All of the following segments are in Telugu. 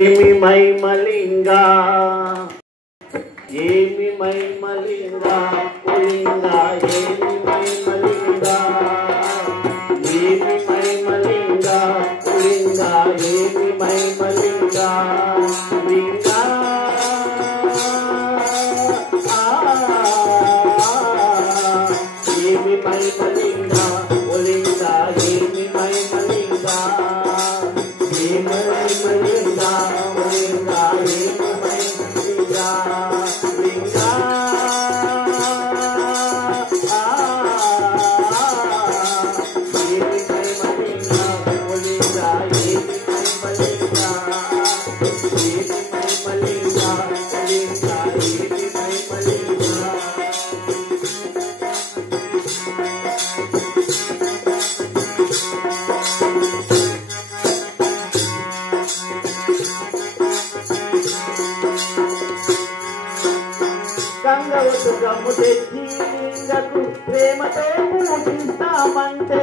ఏమి మైమలింగా ఏమి మైమలింగా పులింగా ఏమి మైమలింగా ఏమి మైమలింగా పులింగా ఏమి మైమలింగా లింగా ఏమి మైమలింగా పులింగా ఏమి మైమలింగా ఏమి మైమలింగా పులింగా ఏమి మైమలింగా లింగా ఏమి మైమలింగా పులింగా ఏమి మైమలింగా ఏమి మైమలింగా పులింగా ఏమి మైమలింగా గంగవతుగము తెచ్చి లింగకు ప్రేమతో పూజిస్తామంటే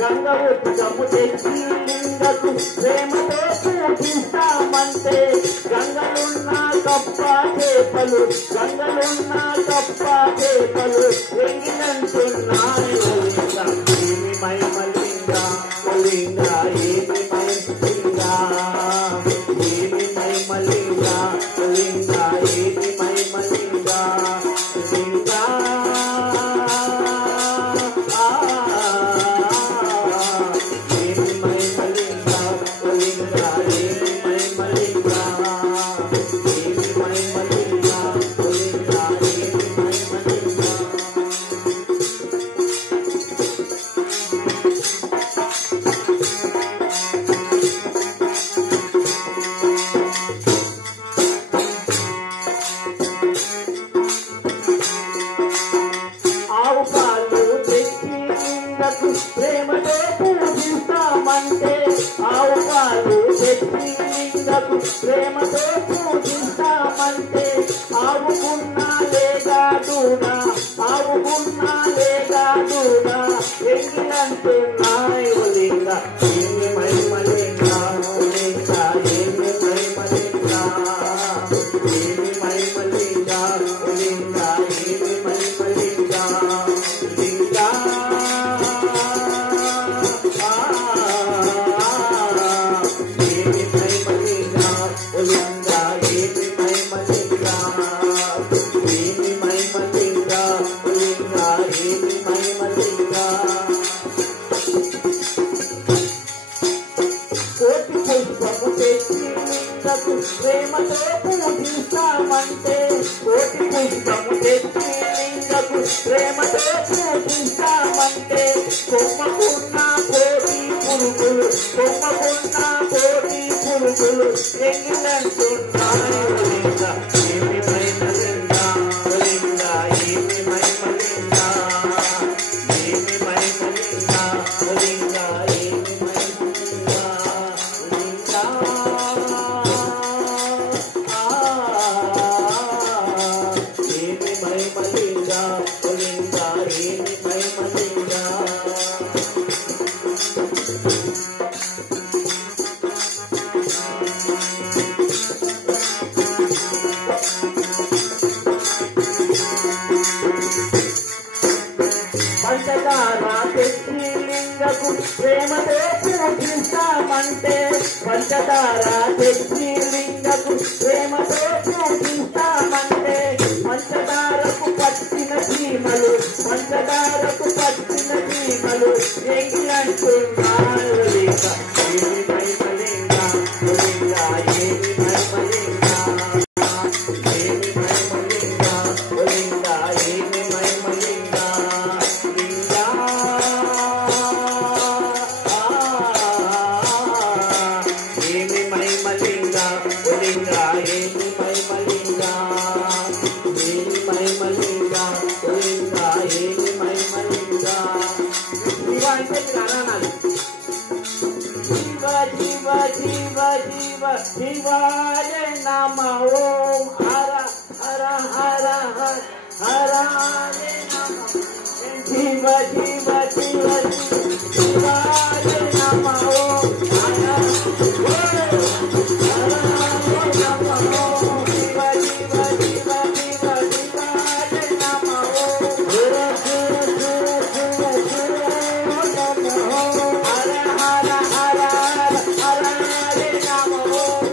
గంగవతుగము తెచ్చి లింగకు ప్రేమతో పూజిస్తామంటే గంగలున్న గొప్ప చేపలు గంగలున్న గొప్ప చేపలు ఎంగినంటున్నాయి ఏమి మైమలింగా పులింగా ఏమి మైమలింగా ఏమి మైమలింగా పులింగా ఏమి మైమలింగా లింగా ఏమి మైమలింగా పులింగా ఏమి మైమలింగా ఏమి మైమలింగా పులింగా ఏమి మైమలింగా ఆవు పాలు తెచ్చి లింగకు ప్రేమతో పూజిస్తామంటే ఆవు పాలు తెచ్చి లింగకు ప్రేమతో పూజిస్తామంటే ఆవుకున్నా లేదా దూడా ఆవుకున్నా లేదా దూడా ఎంగిలంటున్నాయి లింగా ఏమి మైమలింగా లింగా ఏమి మైమలింగా ఏమి మైమలింగా లింగా ఏమి మైమలింగా లింగా ఏమి మైమలింగా లింగా ఏమి మైమలింగా ఏమి మైమలింగా లింగా ఏమి మైమలింగా కోటి పుష్పము తెచ్చి లింగకు ప్రేమతో పూజిస్తామంటే కోటి పుష్పము తెచ్చి లింగకు ప్రేమతో పూజిస్తామంటే కొమ్మకున్న కోటి పురుగులు కొమ్మకున్న కోటి పురుగులు ఎంగిలంటున్నాయి లింగా ఏమి మైమలింగా లింగా ఏమి మైమలింగా ఏమి మైమలింగా లింగా ఏమి మైమలింగా లింగా ఏమి మైమలింగా లింగా ఏమి మైమలింగా పంచదార తెచ్చి లింగకు ప్రేమతో పూజిస్తామంటే పంచదార తెచ్చి లింగకు ప్రేమతో పూజిస్తామంటే పంచదారకు పట్టిన చీమలు పంచదారకు పట్టిన చీమలు ఎంగిలంటున్నాయి లింగా ఏమి మైమలింగా లింగా ఏమి మైమలింగా ఏమి మైమలింగా లింగా ఏమి మైమలింగా లింగా ఏమి మైమలింగా లింగా ఏమి మైమలింగా ఏమి మైమలింగా లింగా ఏమి మైమలింగా శివ అంటే అనాలి శివ శివ శివ శివ శివాయ నమ ఓం హర హర హర హర హరాయ నమ శివ శివ శివ శివాయ నమ ఓం హర హర Hare